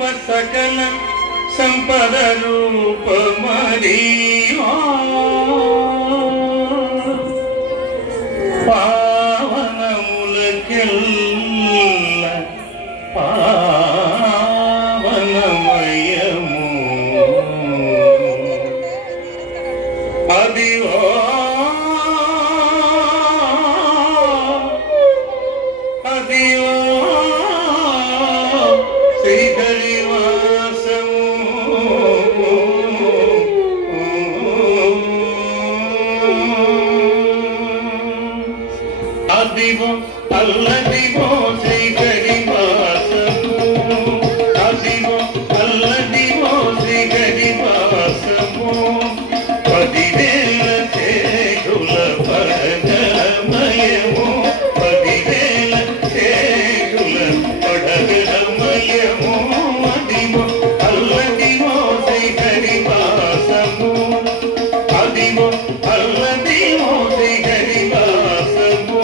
सकल संपद रूप मरिया पावनमुलकेल्ल पावनमयमु अदिवो अदिवो अदिवो अल्लदिवो श्रीहरिवासमु अदिवो अल्लदिवो श्रीहरिवासमु पदिवेल शेखुल पडगमयमु पदिवेल शेखुल पडगमयमु अदिवो अल्लदिवो श्रीहरिवासमु अदिवो अल्लदिवो श्रीहरिवासमु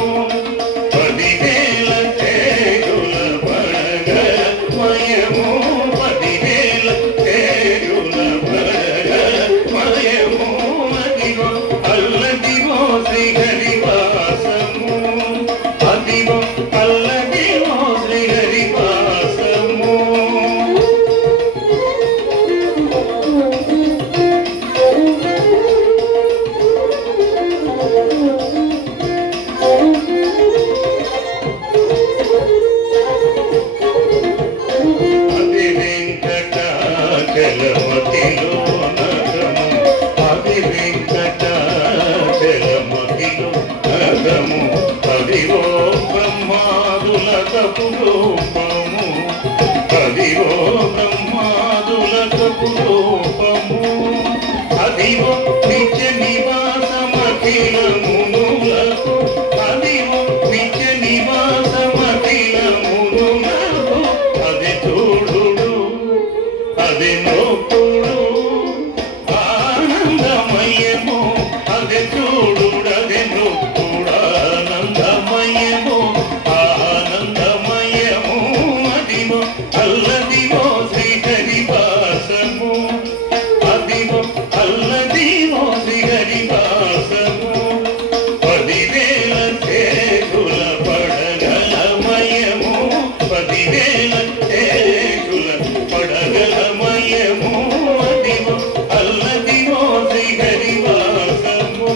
अदिवो ब्रह्मादुलकु रूपमु अदिवो ब्रह्मादुलकु रूपमु अदिवो नित्य निवासमखिल मुनुలకు अदिवो नित्य निवासमखिल मुनुలకు अदि చూడుడు अदि నోకుడు ఆనందమయము अदि చూడుడు अदि నోకుడు आनंदमयमु आनंदमयमु अदिवो अल्लदिवो श्रीहरिवासमु अदिवो अल्लदिवो श्रीहरिवासमु पदिवेल शेखुल पडगमयमु पदिवेल शेखुल पडगमयमु अदिवो अल्लदिवो श्रीहरिवासमु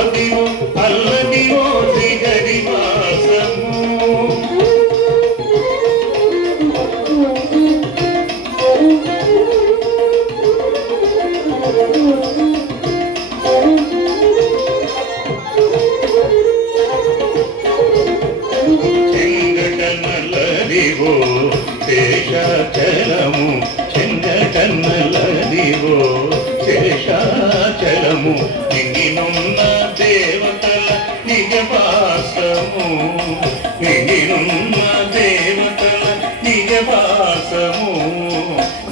अदिवो अल्लदिवो श्रीहरिवासमु చెంగటనలదివో శేషాచలము చెంగటనలదివో శేషాచలము నింగినున్న దేవతల నిజవాసము నింగినున్న దేవతల నిజవాసము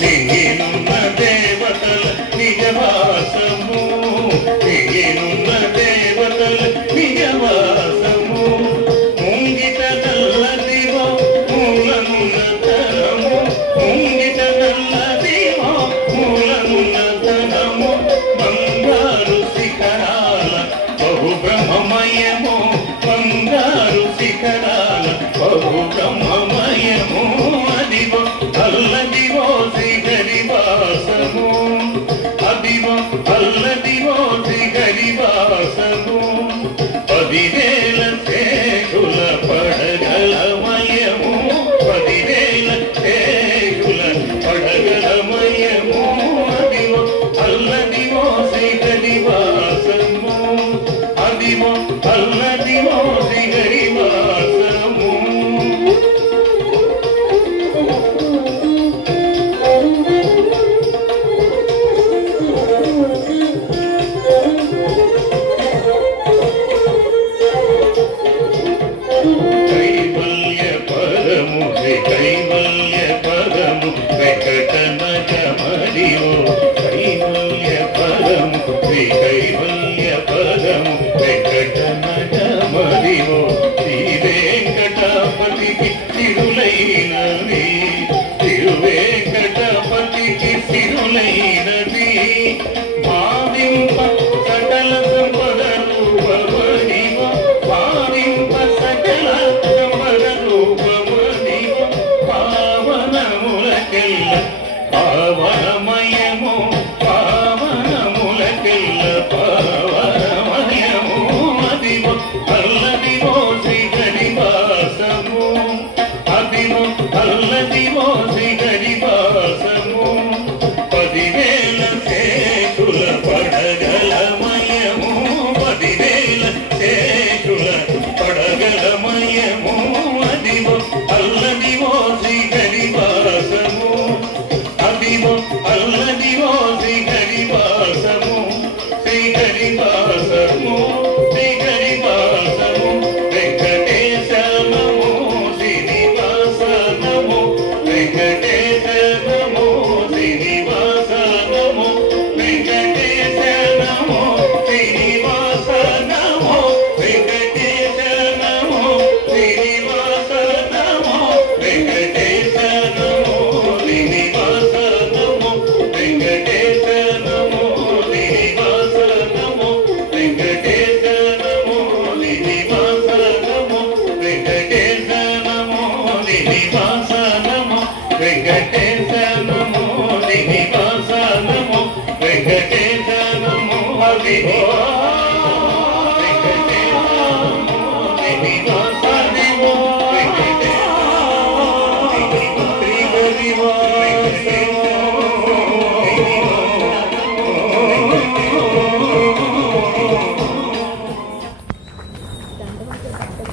నింగినున్న దేవతల నిజవాసము నింగినున్న దేవతల నిజవాసము ముంగిట నల్లదివో మూలమున్నతనము ముంగిట నల్లదివో మూలమున్నతనము బంగారు శిఖరాల బహు బ్రహ్మమయము బంగారు శిఖరాల బహు బ్రహ్మమయము అదివో అల్లదివో శ్రీహరివాసము అదివో అల్లదివో శ్రీహరివాసము పదివేల శేఖుల పడగలమయము పదివేల శేఖుల పడగలమయము అదివో అల్లదివో శ్రీహరివాసము అదివో అల్లదివో శ్రీహరివాసము कैवल्य पदमु कैवल्य पदमु वेंकटनटमदिवो कैवल्य पदमु कैवल्य पदमु वेंकटनटमदिवो श्री वेंकटापतिकी तिरुलैनवी तिरुवे పావనములకెల్ల పావనమయము పావనములకెల్ల పావనమయము అదివో అల్లదివో శ్రీహరివాసము అదివో అల్లదివో శ్రీహరివాసము 10,000 శేషుల పడగలమయము 10,000 శేషుల పడగలమయము అదివో అల్లదివో శ్రీహరివాసము అదివో అల్లదివో శ్రీహరివాసము శ్రీహరివాసము శ్రీహరివాసము వెంకటేశ నమో శ్రీనివాస నమో వెంకటేశ నమో శ్రీనివాస నమో వెంకటేశ నమో శ్రీనివాస నమో వెంకటేశ నమో శ్రీనివాస నమో వెంకటేశ నమో శ్రీనివాస నమో వెంకటేశ నమో శ్రీనివాస నమో వెంకటేశ నమో శ్రీనివాస నమో వెంకటేశ నమో శ్రీనివాస నమో వెంకటేశ నమో శ్రీనివాస నమో వెంకటేశ నమో హరి